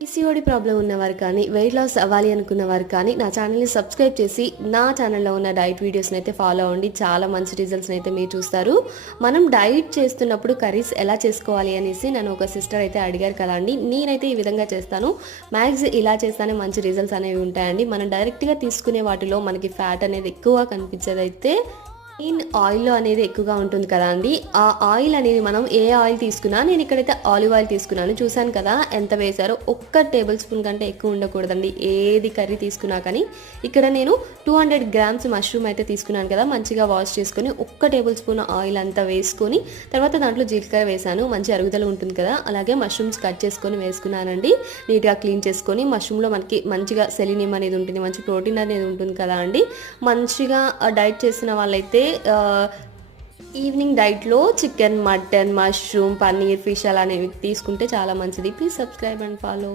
PCOD problem ఉన్నవారు కానీ, weight loss అవ్వాలి అనుకున్న వారు కానీ, నా ఛానల్‌ని సబ్స్క్రైబ్ చేసి, నా ఛానల్‌లో ఉన్న డైట్ వీడియోస్‌ని అయితే ఫాలో అవ్వండి. చాలా మంచి రిజల్ట్స్‌ని అయితే మీరు చూస్తారు. మనం డైట్ చేస్తున్నప్పుడు కర్రీస్ ఎలా చేసుకోవాలి అనేసి నన్ను ఒక సిస్టర్ అయితే అడిగారు కదా అండి. నేనైతే ఈ విధంగా చేస్తాను. మ్యాక్స్ ఇలా చేస్తేనే మంచి రిజల్ట్స్ అనేవి ఉంటాయండి. మనం డైరెక్ట్‌గా తీసుకునే వాటిలో మనకి ఫ్యాట్ అనేది ఎక్కువ కనిపించేదైతే మెయిన్ ఆయిల్‌లో అనేది ఎక్కువగా ఉంటుంది కదా అండి. ఆ ఆయిల్ అనేది మనం ఏ ఆయిల్ తీసుకున్నా, నేను ఇక్కడైతే ఆలివ్ ఆయిల్ తీసుకున్నాను. చూసాను కదా ఎంత వేశారో. ఒక్క టేబుల్ స్పూన్ కంటే ఎక్కువ ఉండకూడదండి ఏది కర్రీ తీసుకున్నా కానీ. ఇక్కడ నేను 200 గ్రామ్స్ మష్రూమ్ అయితే తీసుకున్నాను కదా, మంచిగా వాష్ చేసుకొని ఒక్క టేబుల్ స్పూన్ ఆయిల్ అంతా వేసుకొని, తర్వాత దాంట్లో జీలకర్ర వేశాను. మంచి అరుగుదల ఉంటుంది కదా, అలాగే మష్రూమ్స్ కట్ చేసుకొని వేసుకున్నానండి. నీట్‌గా క్లీన్ చేసుకొని, మష్రూమ్‌లో మనకి మంచిగా సెలీనియం అనేది ఉంటుంది, మంచి ప్రోటీన్ అనేది ఉంటుంది కదా అండి. మంచిగా డైట్ చేసిన వాళ్ళైతే ఈవినింగ్ డైట్‌లో chicken, mutton, mushroom, paneer, fish అలానేవి తీసుకుంటే చాలా మంచిది. Please subscribe and follow.